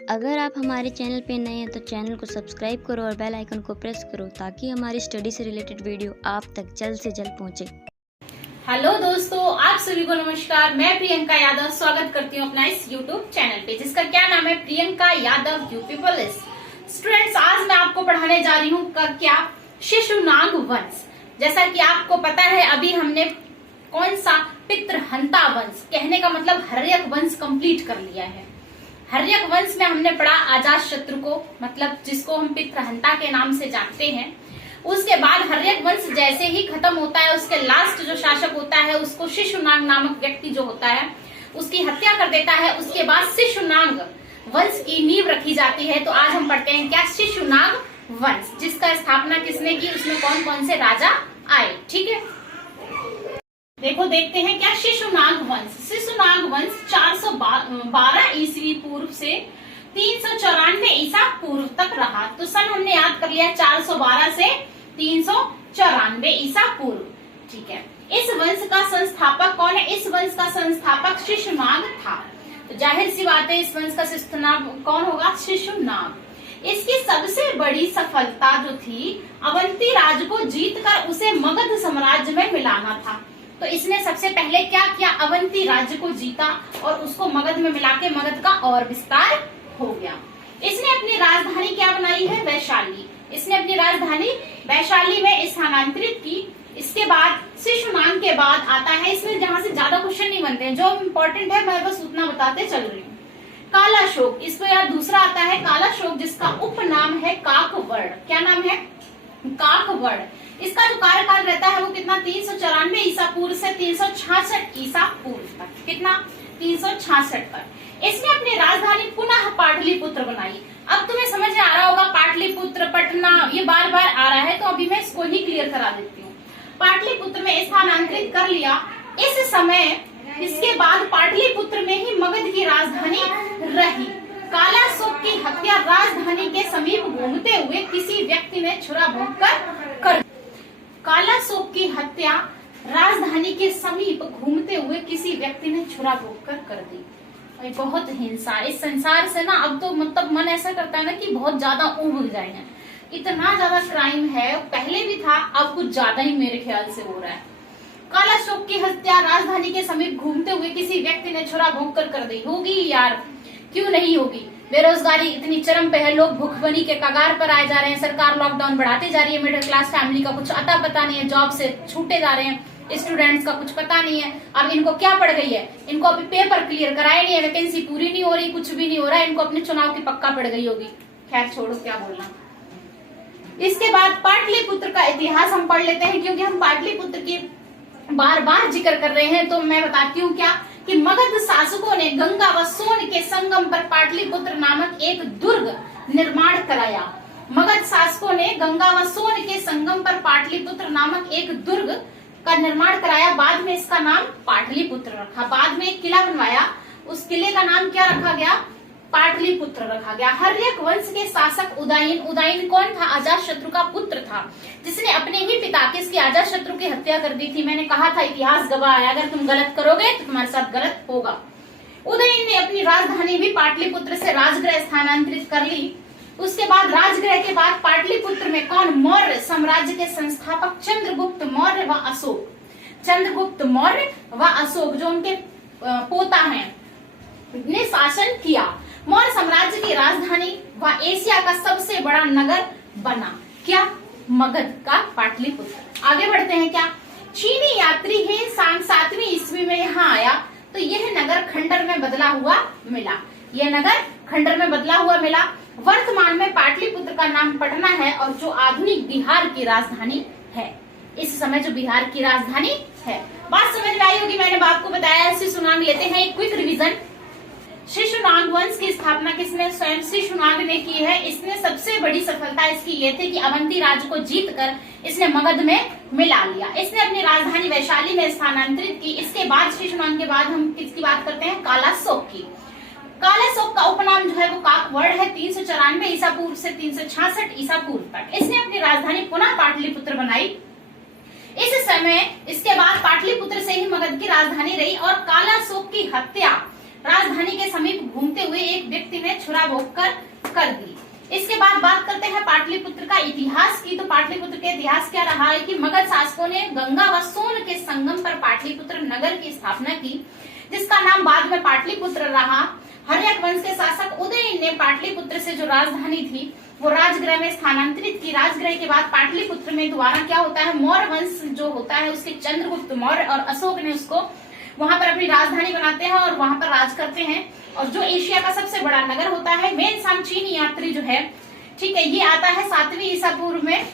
अगर आप हमारे चैनल पे नए हैं तो चैनल को सब्सक्राइब करो और बेल आइकन को प्रेस करो ताकि हमारी स्टडी से रिलेटेड वीडियो आप तक जल्द से जल्द पहुंचे। हेलो दोस्तों, आप सभी को नमस्कार। मैं प्रियंका यादव स्वागत करती हूं अपना इस यूट्यूब चैनल पे जिसका क्या नाम है, Priyanka Yadav UP police. Students, आज मैं आपको पढ़ाने जा रही हूँ क्या शिशुनाग वंश। जैसा कि आपको पता है, अभी हमने कौन सा पितृहंता वंश, कहने का मतलब हर्यक वंश कंप्लीट कर लिया है। हर्यक वंश में हमने पढ़ा अजात शत्रु को, मतलब जिसको हम पितृहंता के नाम से जानते हैं। उसके बाद हर्यक वंश जैसे ही खत्म होता है, उसके लास्ट जो शासक होता है उसको शिशुनाग नामक व्यक्ति जो होता है उसकी हत्या कर देता है। उसके बाद शिशुनाग वंश की नींव रखी जाती है। तो आज हम पढ़ते हैं क्या शिशुनाग वंश, जिसका स्थापना किसने की, उसमें कौन कौन से राजा आए। ठीक है, देखो देखते हैं क्या शिशुनाग वंश। शिशुनाग वंश 412 ईस्वी पूर्व से 394 ईसा पूर्व तक रहा। तो सन हमने याद कर लिया, 412 से 394 ईसा पूर्व। ठीक है, इस वंश का संस्थापक कौन है? इस वंश का संस्थापक शिशुनाग था। तो जाहिर सी बात है, इस वंश का संस्थापक कौन होगा? शिशुनाग। इसकी सबसे बड़ी सफलता जो थी, अवंती राज्य को जीतकर उसे मगध साम्राज्य में मिलाना था। तो इसने सबसे पहले क्या किया? अवंती राज्य को जीता और उसको मगध में मिला के मगध का और विस्तार हो गया। इसने अपनी राजधानी क्या बनाई है? वैशाली। इसने अपनी राजधानी वैशाली में स्थानांतरित की। इसके बाद शिशुनाग के बाद आता है, इसमें जहां से ज्यादा क्वेश्चन नहीं बनते हैं, जो इम्पोर्टेंट है मैं बस उतना बताते चल रही हूँ। कालाशोक, इसको यार दूसरा आता है कालाशोक, जिसका उपनाम है काकवर्ण। क्या नाम है? काकवर्ण। इसका जो कार्यकाल रहता है वो कितना? 394 ईसा पूर्व से 366 ईसा पूर्व तक। कितना? 366 तक। इसने अपनी राजधानी पुनः पाटलिपुत्र बनाई। अब तुम्हें समझ में आ रहा होगा, पाटलिपुत्र, पटना, ये बार बार आ रहा है, तो अभी मैं इसको ही क्लियर करा देती हूँ। पाटलिपुत्र में स्थानांतरित कर लिया। इस समय इसके बाद पाटलिपुत्र में ही मगध की राजधानी रही। कालाशोक की हत्या राजधानी के समीप घूमते हुए किसी व्यक्ति ने छुरा भोंककर कर। कालाशोक की हत्या राजधानी के समीप घूमते हुए किसी व्यक्ति ने छुरा भोंककर कर दी। बहुत हिंसा इस संसार से ना, अब तो मतलब मन ऐसा करता है ना कि बहुत ज्यादा उब जाए। इतना ज्यादा क्राइम है, पहले भी था, अब कुछ ज्यादा ही मेरे ख्याल से हो रहा है। कालाशोक की हत्या राजधानी के समीप घूमते हुए किसी व्यक्ति ने छुरा भोंककर कर दी। होगी यार, क्यों नहीं होगी। बेरोजगारी इतनी चरम पे है, लोग भुखमरी के कगार पर आए जा रहे हैं, सरकार लॉकडाउन बढ़ाते जा रही है, मिडिल क्लास फैमिली का कुछ अता पता नहीं है, जॉब से छूटे जा रहे हैं, स्टूडेंट्स का कुछ पता नहीं है। अब इनको क्या पड़ गई है? इनको अभी पेपर क्लियर कराए नहीं है, वैकेंसी पूरी नहीं हो रही, कुछ भी नहीं हो रहा है, इनको अपने चुनाव की पक्का पड़ गई होगी। खैर छोड़ो, क्या बोलना। इसके बाद पाटलिपुत्र का इतिहास हम पढ़ लेते हैं, क्योंकि हम पाटलिपुत्र की बार बार जिक्र कर रहे हैं। तो मैं बताती हूँ क्या कि मगध शासकों ने गंगा व सोन के संगम पर पाटलिपुत्र नामक एक दुर्ग निर्माण कराया। मगध शासकों ने गंगा व सोन के संगम पर पाटलिपुत्र नामक एक दुर्ग का निर्माण कराया। बाद में इसका नाम पाटलिपुत्र रखा। बाद में एक किला बनवाया, उस किले का नाम क्या रखा गया? पाटलिपुत्र रखा गया। हर्यक वंश के शासक उदयन कौन था? अजात शत्रु का पुत्र था, जिसने अपने ही पिता किसकी, अजात शत्रु की हत्या कर दी थी। मैंने कहा था इतिहास गवाह है, अगर तुम गलत करोगे तो तुम्हारे साथ गलत होगा। उदयन ने अपनी राजधानी भी पाटलिपुत्र से राजगृह स्थानांतरित कर ली। उसके बाद राजगृह के बाद पाटलिपुत्र में कौन? मौर्य साम्राज्य के संस्थापक चंद्रगुप्त मौर्य व अशोक। चंद्रगुप्त मौर्य व अशोक जो उनके पोता हैं, ने शासन किया। मौर्य साम्राज्य की राजधानी व एशिया का सबसे बड़ा नगर बना। क्या? मगध का पाटलिपुत्र। आगे बढ़ते हैं क्या। चीनी यात्री ही 7वीं ईस्वी में यहाँ आया, तो यह नगर खंडर में बदला हुआ मिला। यह नगर खंडर में बदला हुआ मिला। वर्तमान में पाटलिपुत्र का नाम पटना है, और जो आधुनिक बिहार की राजधानी है, इस समय जो बिहार की राजधानी है। बात समझ में आई होगी, मैंने आपको बताया। शिशुनाग लेते हैं एक क्विक रिवीजन। शिशुनाग वंश की स्थापना किसने? स्वयं शिशुनाग ने की है। इसने सबसे बड़ी सफलता इसकी ये थी कि अवंती राज्य को जीतकर इसने मगध में मिला लिया। इसने अपनी राजधानी वैशाली में स्थानांतरित की। इसके बाद शिशुनाग के बाद हम किसकी बात करते हैं? कालाशोक की। कालाशोक का उपनाम जो है वो काकवर्ण है। 394 ईसा पूर्व से 366 ईसा पूर्व तक इसने अपनी राजधानी पुनः पाटलिपुत्र बनाई। इस समय इसके बाद पाटलिपुत्र से ही मगध की राजधानी रही, और कालाशोक की हत्या राजधानी के समीप घूमते हुए एक व्यक्ति ने छुरा भोंक कर दी। इसके बाद बात करते हैं पाटलिपुत्र का इतिहास की। तो पाटलिपुत्र का इतिहास क्या रहा है कि मगध शासकों ने गंगा व सोन के संगम पर पाटलिपुत्र नगर की स्थापना की, जिसका नाम बाद में पाटलिपुत्र रहा। हर्यक वंश के शासक उदयन ने पाटलिपुत्र से जो राजधानी थी वो राजगृह में स्थानांतरित की। राजगृह के बाद पाटलिपुत्र में दोबारा क्या होता है, मौर्य वंश जो होता है उसके चंद्रगुप्त मौर्य और अशोक ने उसको वहां पर अपनी राजधानी बनाते हैं और वहां पर राज करते हैं। और जो एशिया का सबसे बड़ा नगर होता है मेन चीनी यात्री जो है, ठीक है, ये आता है 7वीं ईसा पूर्व में।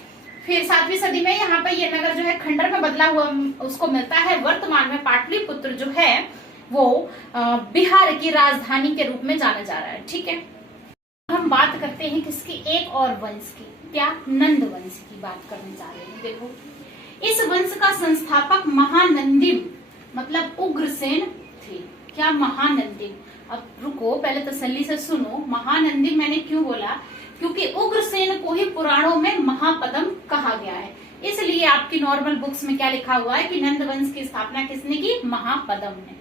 फिर 7वीं सदी में यहाँ पर ये नगर जो है खंडर में बदला हुआ उसको मिलता है। वर्तमान में पाटलिपुत्र जो है वो बिहार की राजधानी के रूप में जाना जा रहा है। ठीक है, हम बात करते हैं किसकी, एक और वंश की, क्या, नंद वंश की बात करने जा रहे हैं। देखो, इस वंश का संस्थापक महानंदिम मतलब उग्रसेन थे। क्या, महानंदिम। अब रुको, पहले तसल्ली से सुनो। महानंदिम मैंने क्यों बोला, क्योंकि उग्रसेन को ही पुराणों में महापदम कहा गया है। इसलिए आपकी नॉर्मल बुक्स में क्या लिखा हुआ है कि नंद वंश की स्थापना किसने की, महापदम ने।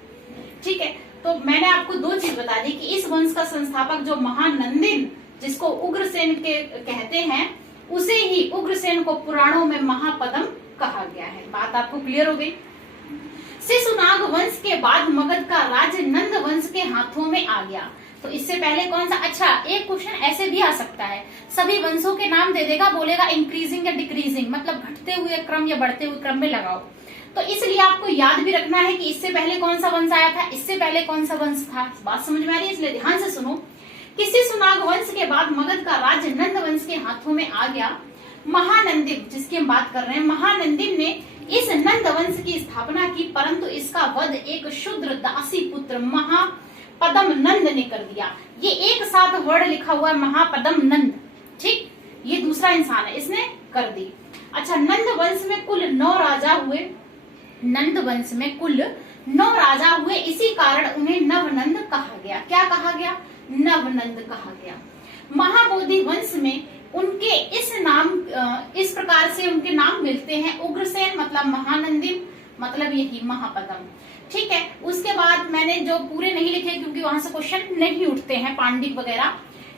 ठीक है, तो मैंने आपको 2 चीज बता दी कि इस वंश का संस्थापक जो महानंदिन, जिसको उग्रसेन के कहते हैं, उसे ही उग्रसेन को पुराणों में महापदम कहा गया है। बात आपको क्लियर हो गई। शिशुनाग वंश के बाद मगध का राज्य नंद वंश के हाथों में आ गया। तो इससे पहले कौन सा, अच्छा एक क्वेश्चन ऐसे भी आ सकता है, सभी वंशों के नाम दे देगा, बोलेगा इंक्रीजिंग या डिक्रीजिंग, मतलब घटते हुए क्रम या बढ़ते हुए क्रम में लगाओ। तो इसलिए आपको याद भी रखना है कि इससे पहले कौन सा वंश आया था, इससे पहले कौन सा वंश था। बात समझ में आ रही है, इसलिए ध्यान से सुनो कि शिशुनाग वंश के बाद मगध का राज्य नंद वंश के हाथों में आ गया। महानंदिम, जिसकी हम बात कर रहे हैं, महानंदिम ने इस नंद वंश की स्थापना की, परंतु इसका वध एक शूद्र दासी पुत्र महापदम नंद ने कर दिया। ये एक साथ वर्ड लिखा हुआ है, महापदम नंद, ठीक, ये दूसरा इंसान है, इसने कर दी। अच्छा, नंद वंश में कुल 9 राजा हुए। नंद वंश में कुल 9 राजा हुए, इसी कारण उन्हें नवनंद कहा गया। क्या कहा गया, नवनंद कहा गया। महाबोधि वंश में उनके इस प्रकार से उनके नाम मिलते हैं, उग्रसेन मतलब महानंदिम मतलब यही महापदम। ठीक है, उसके बाद मैंने जो पूरे नहीं लिखे क्योंकि वहां से क्वेश्चन नहीं उठते हैं, पांडिक वगैरह।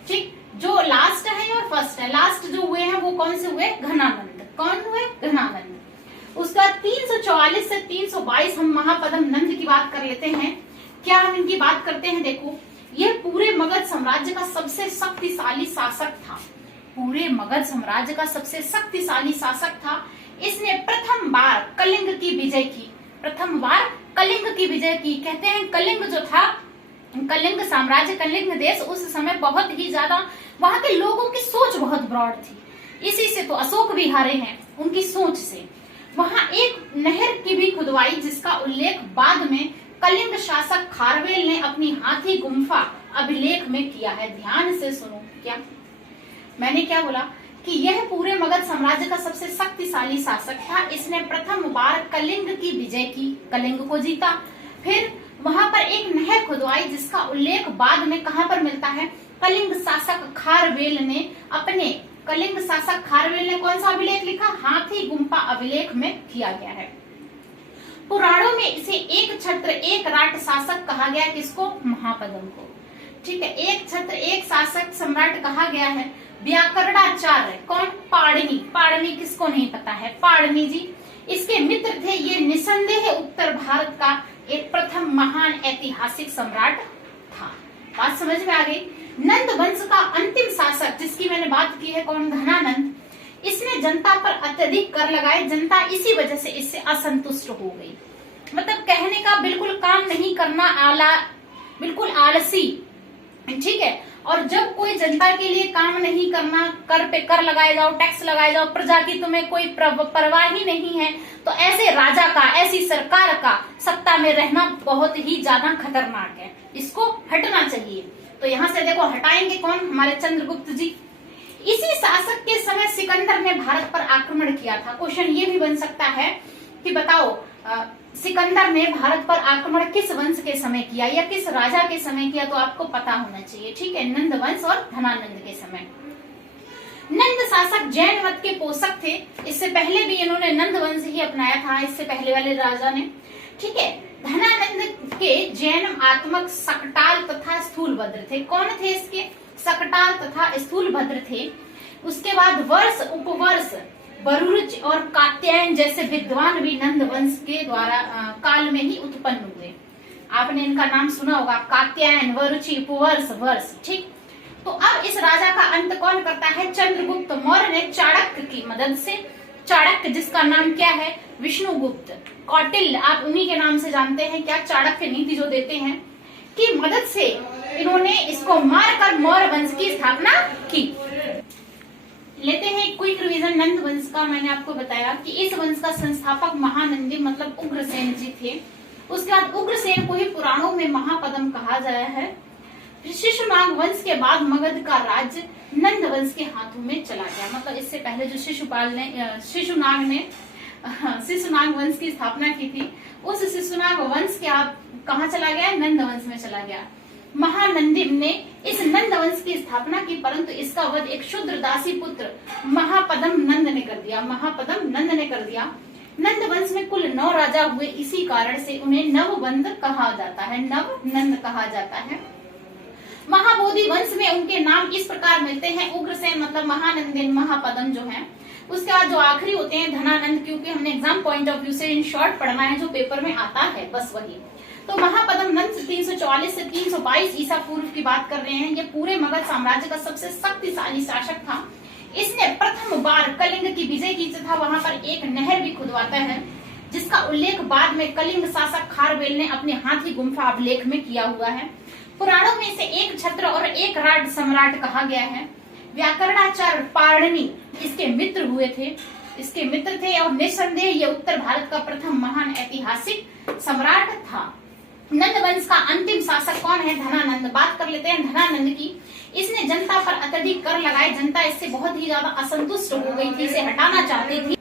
ठीक, जो लास्ट है और फर्स्ट है, लास्ट जो हुए हैं वो कौन से हुए, घनानंद। कौन हुए, घनानंद। उसका 344 से 322 हम महापदम नंद की बात कर लेते हैं। क्या हम इनकी बात करते हैं, देखो, यह पूरे मगध साम्राज्य का सबसे शक्तिशाली शासक था। पूरे मगध साम्राज्य का सबसे शक्तिशाली शासक था। इसने प्रथम बार कलिंग की विजय की। प्रथम बार कलिंग की विजय की। कहते हैं कलिंग जो था, कलिंग साम्राज्य, कलिंग देश उस समय बहुत ही ज्यादा, वहां के लोगों की सोच बहुत ब्रॉड थी। इसी से तो अशोक भी हारे हैं, उनकी सोच से। वहां एक नहर की भी खुदवाई, जिसका उल्लेख बाद में कलिंग शासक खारवेल ने अपनी हाथी गुम्फा अभिलेख में किया है। ध्यान से सुनो, क्या मैंने क्या बोला कि यह पूरे मगध साम्राज्य का सबसे शक्तिशाली शासक था। इसने प्रथम बार कलिंग की विजय की, कलिंग को जीता। फिर वहां पर एक नहर खुदवाई, जिसका उल्लेख बाद में कहां पर मिलता है, कलिंग शासक खारवेल ने अपने कलिंग शासक खारवेल ने कौन सा अभिलेख लिखा, हाथी गुम्फा अभिलेख में किया गया है। पुराणों में इसे एक छत्र एक राट शासक कहा गया, किसको, महापदम को। ठीक है, एक छत्र एक शासक सम्राट कहा गया है। व्याकरणाचार्य कौन, पाणिनि। पाणिनि किसको नहीं पता है, पाणिनि जी इसके मित्र थे। ये निसंदेह उत्तर भारत का एक प्रथम महान ऐतिहासिक सम्राट था। बात समझ में आ गई। नंद वंश का अंतिम शासक जिसकी मैंने बात की है, कौन, घनानंद। इसने जनता पर अत्यधिक कर लगाए। जनता इसी वजह से इससे असंतुष्ट हो गई। मतलब कहने का बिल्कुल काम नहीं करना, बिल्कुल आलसी। ठीक है, और जब कोई जनता के लिए काम नहीं करना, कर पे कर लगाए जाओ, टैक्स लगाए जाओ, प्रजा की तुम्हें कोई परवाह ही नहीं है, तो ऐसे राजा का, ऐसी सरकार का सत्ता में रहना बहुत ही ज्यादा खतरनाक है। इसको हटना चाहिए। तो यहाँ से देखो, हटाएंगे कौन, हमारे चंद्रगुप्त जी। इसी शासक के समय सिकंदर ने भारत पर आक्रमण किया था। क्वेश्चन ये भी बन सकता है कि बताओ सिकंदर ने भारत पर आक्रमण किस वंश के समय किया या किस राजा के समय किया, तो आपको पता होना चाहिए। ठीक है, नंद वंश और धनानंद के समय। नंद शासक जैन मत के पोषक थे। इससे पहले भी इन्होंने नंद वंश ही अपनाया था, इससे पहले वाले राजा ने। ठीक है, धनानंद के जैनमात्मक सकटाल तथा स्थूलभद्र थे। कौन थे इसके? सकटाल तथा स्थूलभद्र थे। उसके बाद वर्ष उपवर्ष बरुरुच और कात्यायन जैसे विद्वान भी नंद वंश के द्वारा काल में ही उत्पन्न हुए। आपने इनका नाम सुना होगा, कात्यायन, वरुचि, उपवर्ष, वर्ष। ठीक, तो अब इस राजा का अंत कौन करता है? चंद्रगुप्त मौर्य ने चाणक्य की मदद से। चाणक्य जिसका नाम क्या है? विष्णुगुप्त। कौटिल्य आप उन्हीं के नाम से जानते हैं, क्या चाणक्य नीति जो देते हैं, की मदद से इन्होंने इसको मारकर मौर्य वंश की स्थापना की। लेते हैं क्विक रिवीजन नंद वंश का। मैंने आपको बताया कि इस वंश का संस्थापक महानंदी मतलब उग्रसेन जी थे। उसके बाद उग्रसेन को ही पुराणों में महापद्म कहा गया है। शिशुनाग वंश के बाद मगध का राज्य नंद वंश के हाथों में चला गया। मतलब इससे पहले जो शिशुनाग वंश की स्थापना की थी, उस शिशुनाग वंश के कहाँ चला गया? नंद वंश में चला गया। महानंदिम ने इस नंद वंश की स्थापना की, परंतु इसका वध एक शूद्र दासी पुत्र महापद्म नंद ने कर दिया। महापद्म नंद ने कर दिया। नंद वंश में कुल 9 राजा हुए, इसी कारण से उन्हें नववंद कहा जाता है, नव नंद कहा जाता है। महाबोधि वंश में उनके नाम इस प्रकार मिलते हैं, उग्रसेन मतलब महानंदिन, महापद्म जो है। उसके बाद जो आखिरी होते हैं धनानंद, क्योंकि हमने एग्जाम पॉइंट ऑफ व्यू से इन शॉर्ट पढ़ना है, जो पेपर में आता है बस वही। तो महापद्म नंद 344 से 322 ईसा पूर्व की बात कर रहे हैं। ये पूरे मगध साम्राज्य का सबसे शक्तिशाली शासक था। इसने प्रथम बार कलिंग की विजय की तथा वहां पर एक नहर भी खुदवाता है, जिसका उल्लेख बाद में कलिंग शासक खारवेल ने अपने हाथी गुम्फा अभिलेख में किया हुआ है। पुराणों में इसे एक छत्र और एक राज सम्राट कहा गया है। व्याकरणाचार्य पाणिनि इसके मित्र हुए थे, इसके मित्र थे, और निस्संदेह ये उत्तर भारत का प्रथम महान ऐतिहासिक सम्राट था। नंद वंश का अंतिम शासक कौन है? धनानंद। बात कर लेते हैं धनानंद की। इसने जनता पर अत्यधिक कर लगाए, जनता इससे बहुत ही ज्यादा असंतुष्ट हो गई थी, इसे हटाना चाहती थी।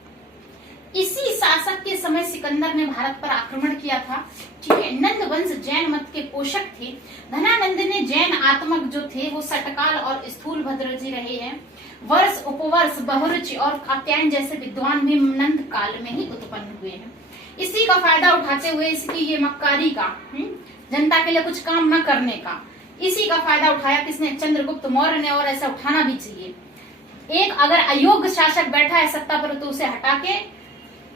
इसी शासक के समय सिकंदर ने भारत पर आक्रमण किया था। ठीक है, नंद वंश जैन मत के पोषक थे। धनानंद ने जैन आत्मक जो थे वो सटकाल और स्थूलभद्र जी रहे हैं। वर्ष उपवर्ष बहुरुचि और कात्यायन जैसे विद्वान भी नंद काल में ही उत्पन्न हुए हैं। इसी का फायदा उठाते हुए इसकी ये मक्कारी का, जनता के लिए कुछ काम न करने का, इसी का फायदा उठाया किसने? चंद्रगुप्त मौर्य ने। और ऐसा उठाना भी चाहिए। एक अगर अयोग्य शासक बैठा है सत्ता पर, तो उसे हटा के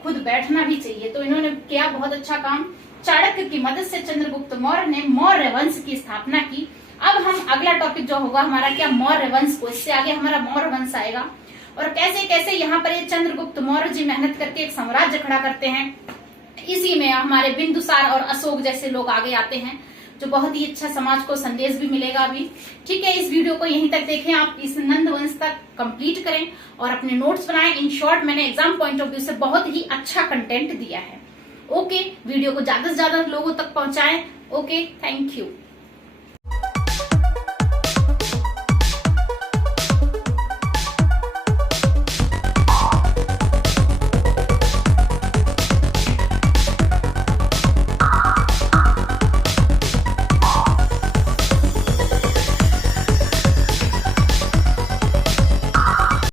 खुद बैठना भी चाहिए। तो इन्होंने किया बहुत अच्छा काम। चाणक्य की मदद से चंद्रगुप्त मौर्य ने मौर्य वंश की स्थापना की। अब हम अगला टॉपिक जो होगा हमारा क्या? मौर्य वंश को। इससे आगे हमारा मौर्य वंश आएगा, और कैसे कैसे यहाँ पर ये चंद्रगुप्त मौर्य जी मेहनत करके एक साम्राज्य खड़ा करते हैं। इसी में हमारे बिंदुसार और अशोक जैसे लोग आगे आते हैं, जो बहुत ही अच्छा समाज को संदेश भी मिलेगा अभी। ठीक है, इस वीडियो को यहीं तक देखें, आप इस नंद वंश तक कंप्लीट करें और अपने नोट्स बनाएं। इन शॉर्ट मैंने एग्जाम पॉइंट ऑफ व्यू से बहुत ही अच्छा कंटेंट दिया है। ओके, वीडियो को ज्यादा से ज्यादा लोगों तक पहुंचाएं। Okay, thank you.